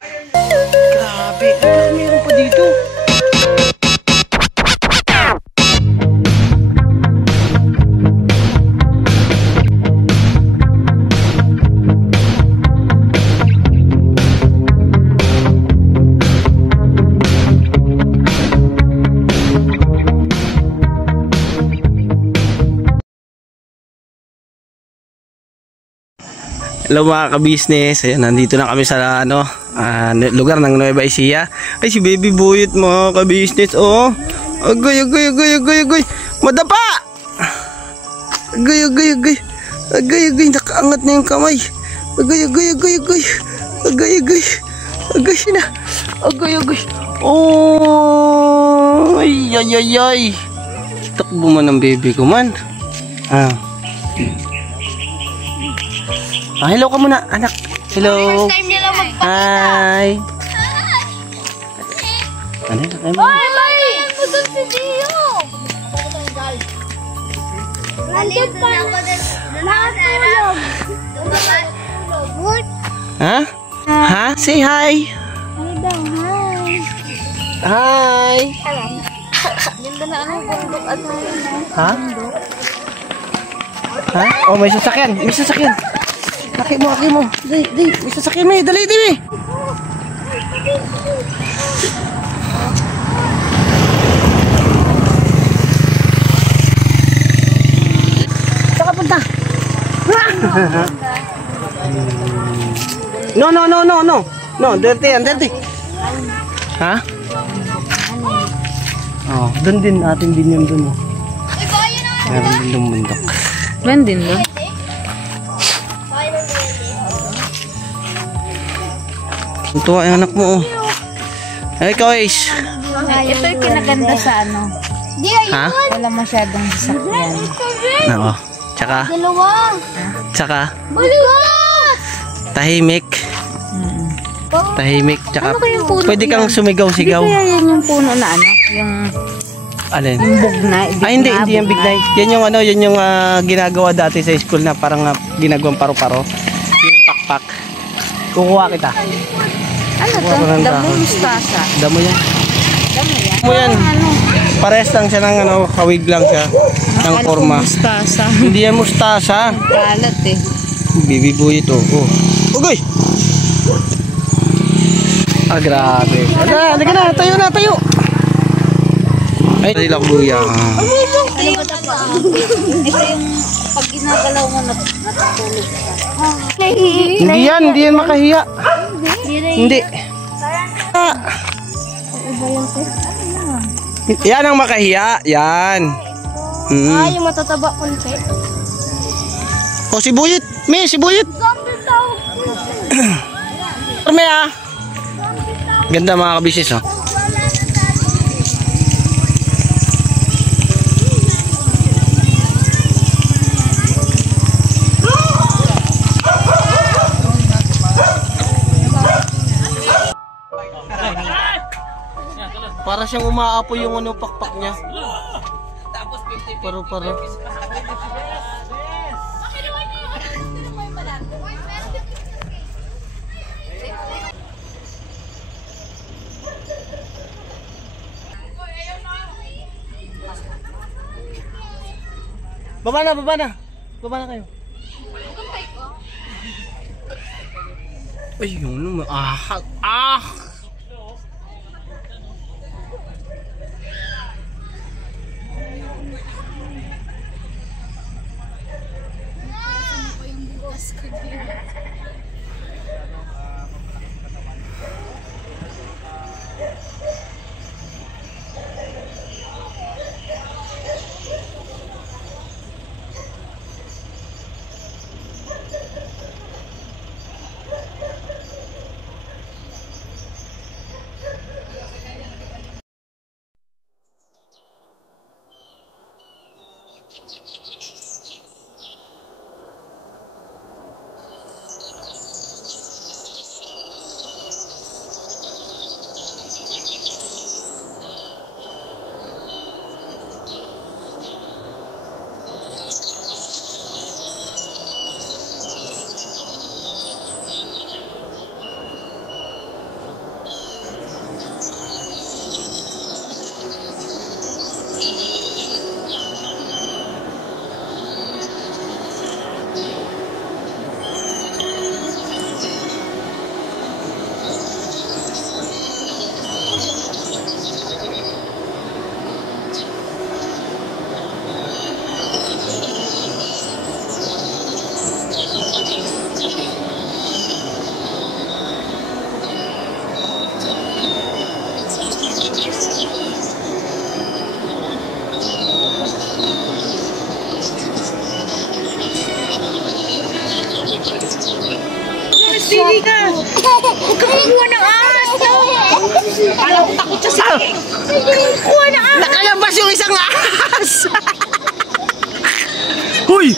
Grabe, bakit meron pa dito? Hello mga ka-business, ayan, nandito na kami sa lugar ng Nueva Ecija. Ay, si Baby Buyot mga ka-business, oh. Agay, agay, agay, agay, agay. Madapa! Agay, agay, agay. Agay, agay, nakaangat na yung kamay. Agay, agay, agay, agay. Agay, agay. Agay na. Agay, agay. Oh, ay, ay, ay, ay. Takbo man ang baby ko man. Hello ka muna, anak. Hello. First time nila magpakita. Hi. Ano yun? Ay, Mari! Nandun si Dio! Nandun pa nakatulog. Ha? Ha? Say hi. Hi daw, hi. Hi. Ganda na ang bundok at Ha? Ha? Oh, may sasakyan. May sasakyan. Aki mo, aki mo. Dali, dali. May sasakyan mo eh. Dali, dali. Saan ka punta? No, no, no, no, no. No, dirty yan, dirty. Ha? Oh, dun din. Atin din yun dun. Meron din yung bundok. Ben din ba? Tuwa yung anak mo, oh. Ay, ikaw, Ace. Ito yung kinaganda sa ano. Ha? Wala masyadong sasakyan. Oo. Tsaka? Dalawa. Tsaka? Baliwas! Tahimik. Tahimik. Tsaka, Ano kayang puno pwede kang yan? sumigaw-sigaw. Hindi kaya yan yung puno na ano? Yung Alin? bugnay. Ay, hindi. Hindi yung big night. Yan yung ano, yan yung ginagawa dati sa school na parang ginagawang paro-paro. Yung pakpak. Kukuha kita. Ano to? Kukuha ko ng Damo dahon. mustasa. Damo yan. Damo yan? Damo yan. Ano? Pares lang siya ng ano, kawig lang siya. Ng Ano forma. mustasa? Hindi yan mustasa. Kalat eh. Baby boy ito. Oh. Ugoy! Ah, grabe. Halika na, tayo na, tayo. Ay, tilakbuya. Ano ba ito? Ito yung pag ginagalaw mo natutulog ka. Hindi yan makahiya. Hindi. Ah. Yan ang makahiya, yan. Yung matataba konti. O, si Buyit. May, si Buyit. May Ganda mga kabisis, oh. Para siyang umaapoy yung ano pakpak niya. Paro-paro. Baba na, baba na. Baba na kayo. Ay, yun naman. Kuha na ah. Nakalabas yung isang ahas! Huy!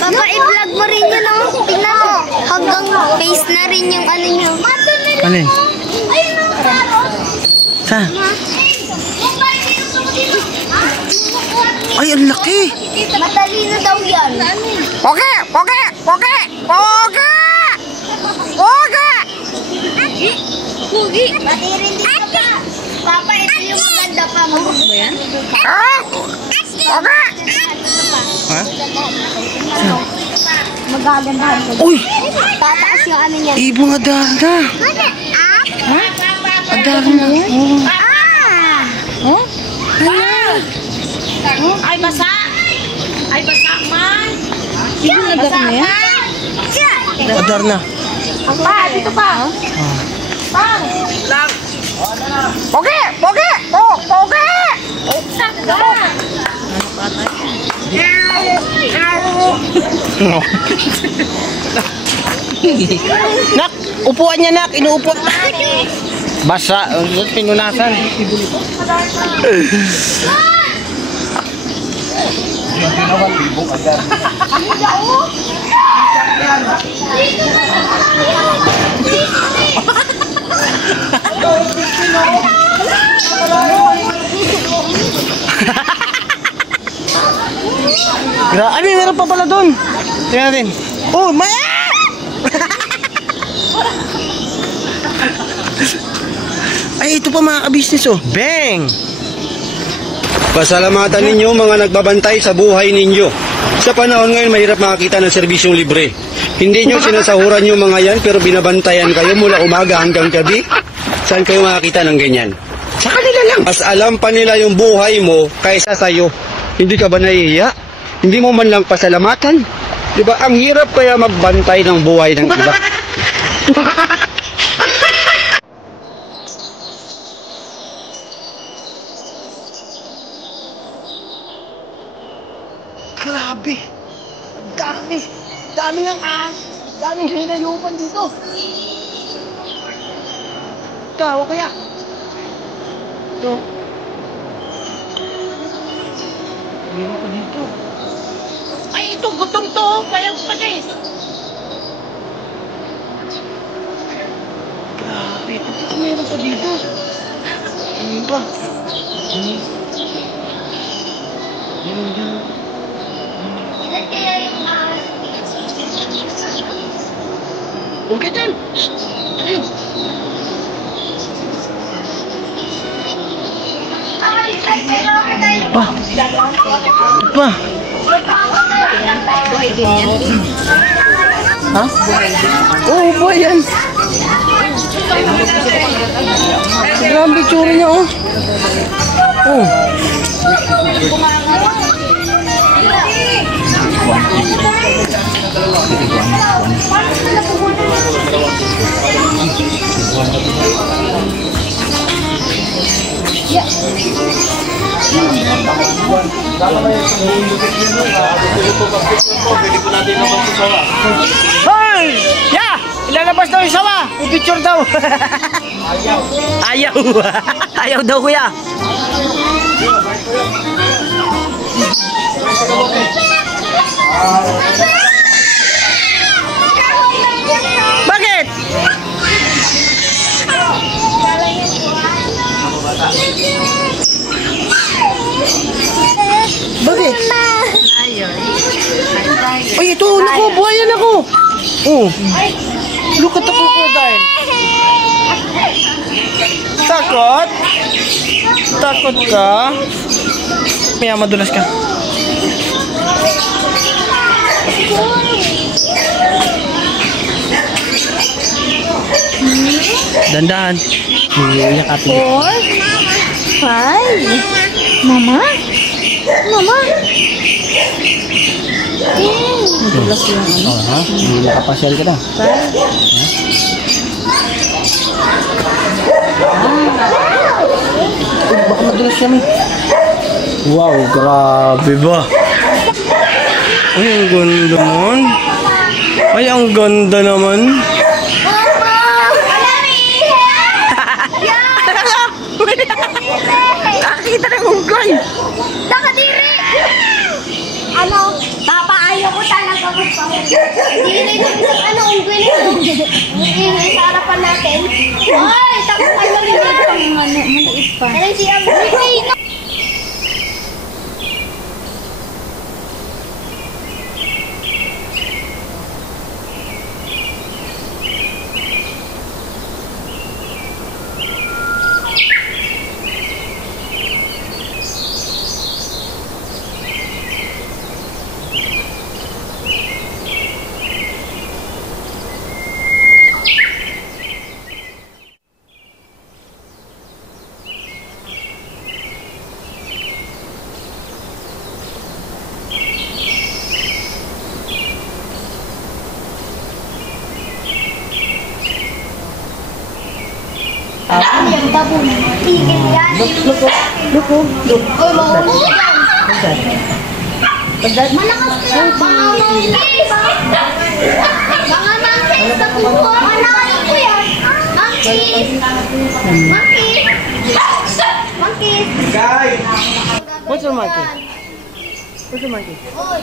Papa, i-vlog mo rin yun oh. Tingnan mo. Hanggang face na rin yung ano nyo. Alin? Saan? Ay, ang laki! Matalino daw yan. Poke! Poke! Poke! Poke! Poke! Pugi. Pati rin dito pa. Papa, ito yung maganda pa mo. Ano yan? Poke! Ha? Magagandahan ko. Uy! Tataas yung ano niya. Ibong Adarna! Ha? Adarna! Oh. Huh? Ay, basa! Ay, basa man! Ibon na daw na yan? Adarna! Pa, dito pa. Pang! Lang! Poke! Poke! Poke! Nak! Upuan niya, Nak! Inuupo! Basa! Pinunasan! Grabe, meron pa pala doon. Tingnan natin. Oh, maya! Ay, ito pa mga kabisnes oh. Bang! Pasalamatan ninyo mga nagbabantay sa buhay ninyo. Sa panahon ngayon, mahirap makakita ng serbisyong libre. Hindi nyo sinasahuran yung mga yan, pero binabantayan kayo mula umaga hanggang gabi. Saan kayo makakita ng ganyan? Sa kanila lang. Mas alam pa nila yung buhay mo kaysa sa'yo. Hindi ka ba nahihiya? Hindi mo man lang pasalamatan? Diba? Ang hirap kaya magbantay ng buhay ng iba. Grabe! Ang dami! Dami ng ahas! Daming hinayupan dito! Tawa kaya? Ito. Meron pa dito. Ay, ito! Gutom to! Kaya ko pa guys! Grabe! Ito meron pa dito! Ano ba? Meron dyan. Huwag ka dyan! Ayun! Pa! Pa! Buhay din yan. Ha? Oo, buhay yan! Grabe itsura niya, oh! Oh! Hoy! Ya! Ilalabas daw yung sawa! I-picture daw! Ayaw! Ayaw daw, kuya! Bakit? Bakit? Ay, ito, naku, buhayan ako. Oh. Look at the crocodile. Takot? Takot ka? Maya, madulas ka. Dandan. Yakapin. 4, 5. Mama? Mama? Madulas yung ano. Ha? Hindi nakapasyal ka na. Baka madulas yan eh. Wow, grabe ba? Ay, ang ganda naman. Ay, ang ganda naman. Mama! Alami! Yeah! Hindi na yung ano, unggoy na yung sa harapan natin. Ay, takot ka lang yun. Maliit pa. Ano si Amri? Yung babon. Tigil yan. Luko. Oy, mahulog yan. Malakas ka yan. Mga monkeys. Mga monkeys sa kuko. Manakas ko yan. Monkeys. Monkeys. Monkeys. What's your monkey? What's your monkey? Oy.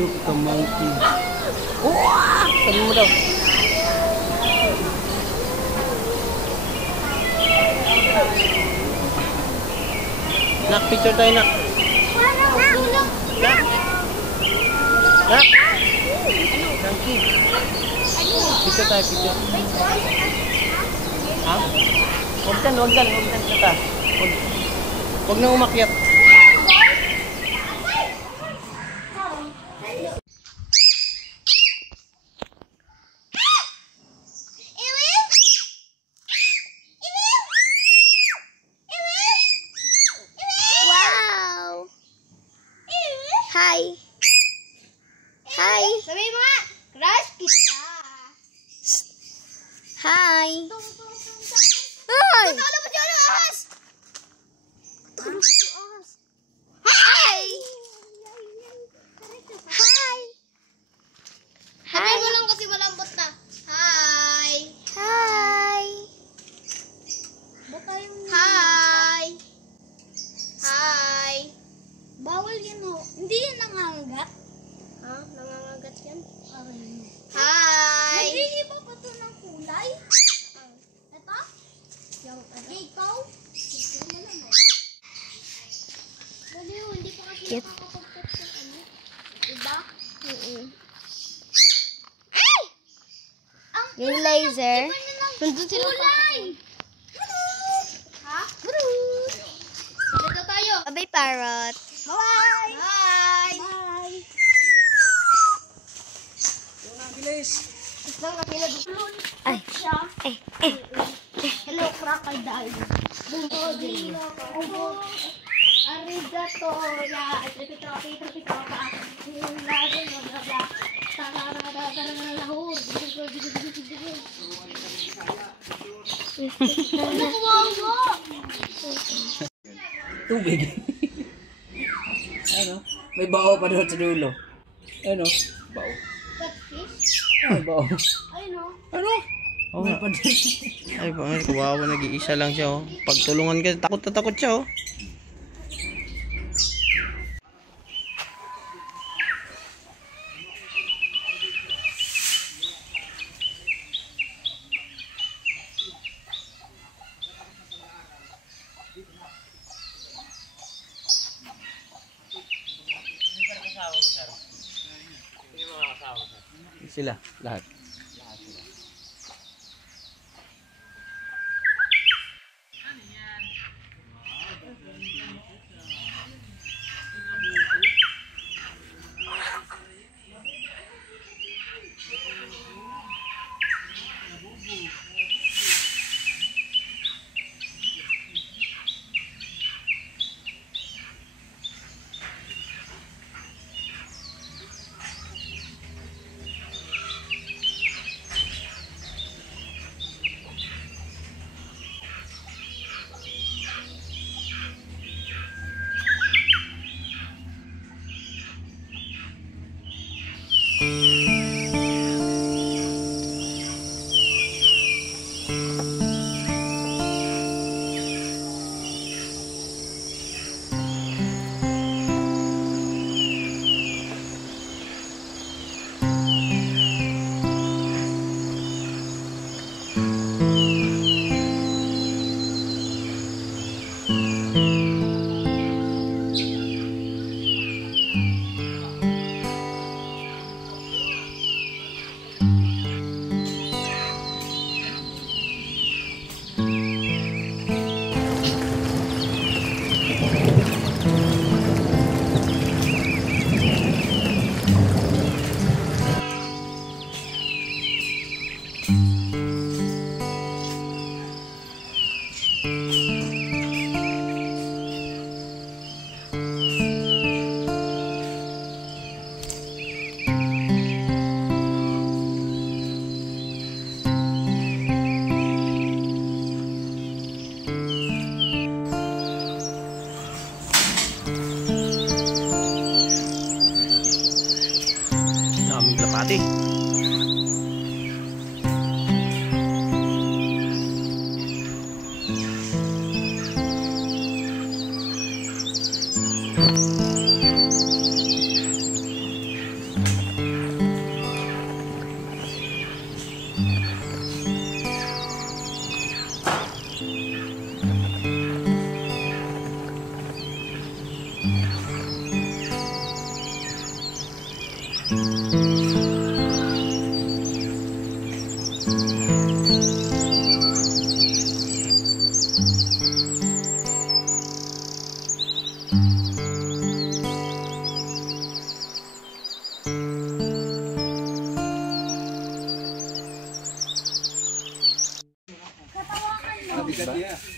Look the monkey. Sabi mo daw. Nak, picture tayo nak. Nak. Monkey. Picture tayo, picture. Ha? Huwag dyan kita. Huwag na umakyat. Wow! Hi! Hi! Sabi mo nga, crush kita! Hi! Ay! Tawala mo dyan ang ahas! Hi! Hi! Sabi mo lang kasi malambot na. Hi! Hi! Hi! Hi! Bawal yan o. Hindi yan nangangagat. Ha? Nangangagat yan? Hi! Nag-iiba pa ito ng kulay? Ito? Yung ikaw? Baliw, hindi pa kasi nakakapagpot sa ano. Diba? Ay! Yung laser. Nandun sila kulay! Ha? Dito tayo. Bye, parrot. Bye! Bye! Bye! Ay! Hello, crocodile. Arigato. Tubig. Ano? May bao pa doon sa dulo. Ano? Bao. Ay, bao. Ano? Oh, ay, pangit, kawawa, nag-iisa lang siya, oh. Pagtulungan ka, takot na takot siya, oh. Sila, lahat.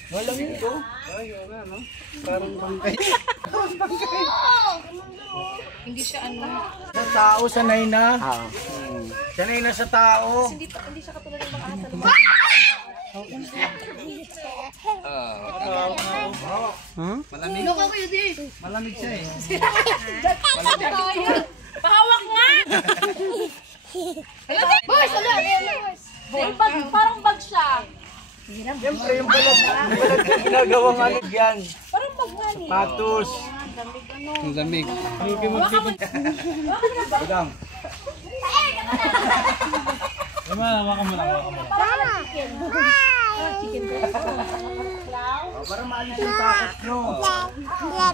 Malamig ito. Ay, oo nga, no? Parang bangkay. Hindi siya ano. Sa tao, sanay na. Sanay na sa tao. Hindi siya katulad ng mga asa. Malamig. Malamig siya eh. Pahawak nga! Boys, ala! Parang bag siya. Siyempre, yung balag na ginagawang ano yan. Parang bag nga niya. Patos. Ang lamig. Badang. Para maalis yung takot nyo.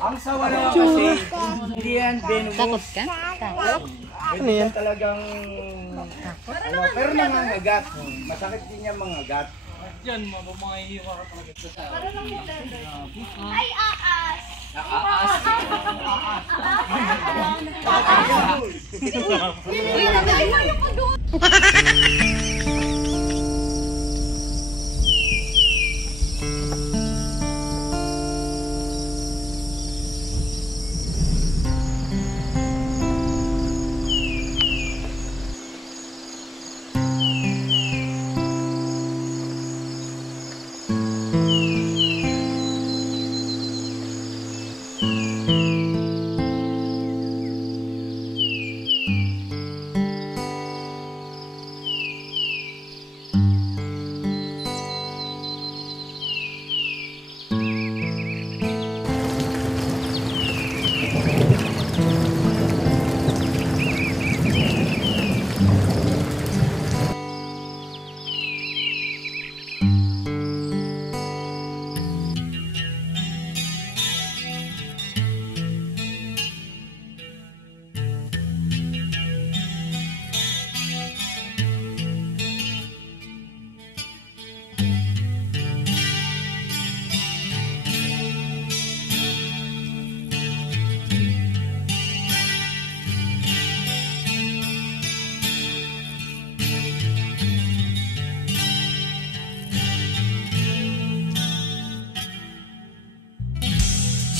Ang sawa naman kasi, hindi yan venomous. Takot ka? Ano yan? Talagang, pero nangangagat. Masakit din niya mangagat. Ay, aas!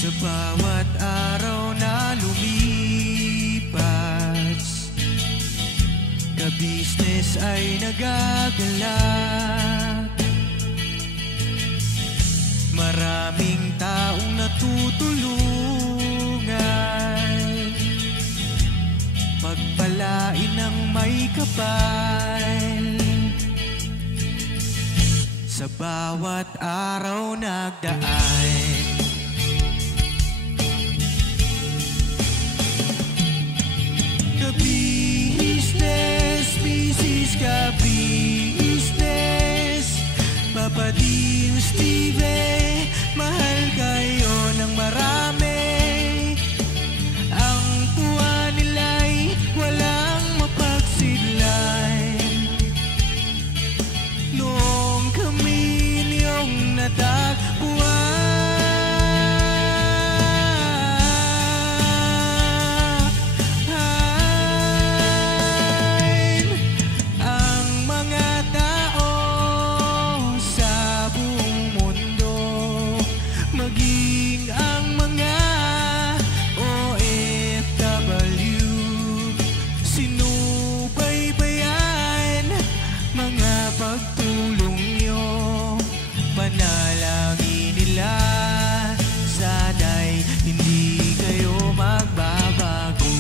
Sa bawat araw na lumipas, ka-business ay nagagalak. Maraming taong natutulungan, pagpalain ng may kapal. Sa bawat araw nagdaan, ka-business, business ka-business, Papa Dio, Steve, mahal kayo ng marami. Ang tuwa nila'y walang mapagsidlay. Noong kami niyong natagpuan, maging ang mga OFW, sinubaybayan mga pagtulong nyo, panalangin nila, sana'y hindi kayo magbabago.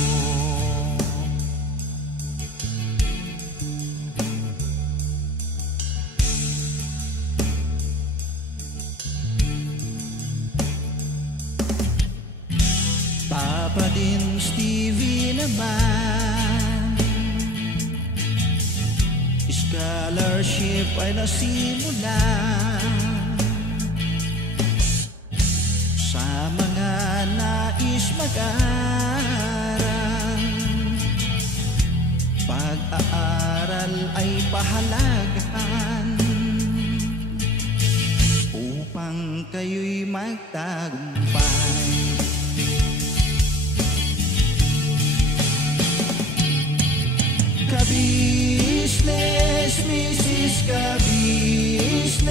Papa din Stevie naman, scholarship ay nasimulan sa mga nais mag-aral. Pag pag-aaral ay pahalagahan upang kayo'y magtagumpay. Kabisnes, Mrs. Kabisnes,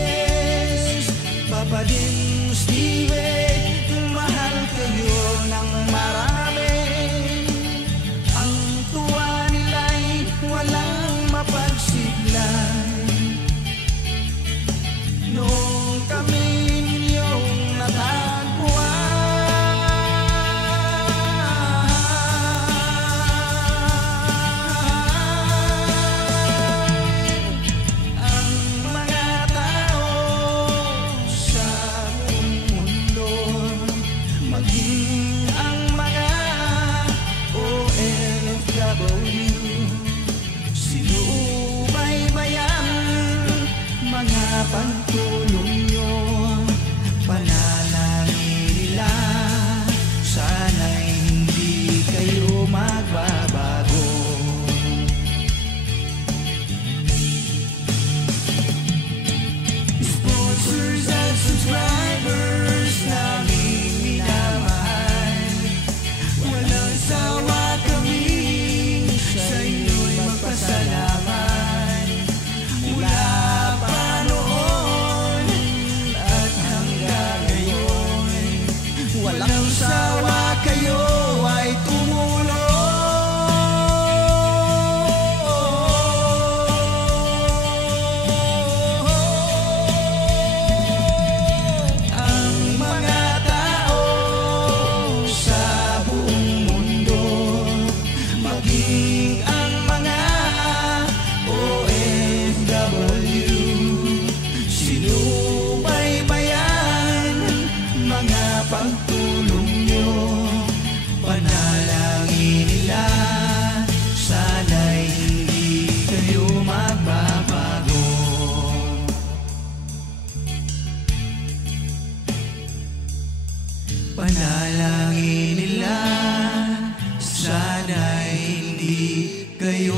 Papa din Steven, mahal kayo ng marami. Ang tuwa nila'y walang mapagsiglay. Nung kami ninyong natagpuan, ang mga tao sa buong mundo, maging ang mga OFW, sinubaybayan mga pagtulong nyo, panalangin nila, sana'y hindi kayo magbabago. Sponsors at subscribers namin minamahal, walang sawa kami sa inyo'y magpasalamat. Mula pa noon at hanggang ngayon, walang sawa kayo ay tumulong. Ang mga tao sa buong mundo, maging ang mga OFW, sinubaybayan mga pagtulong nyo, panalangin nila, sana'y hindi kayo magbabago. Panalangin nila, sana'y hindi kayo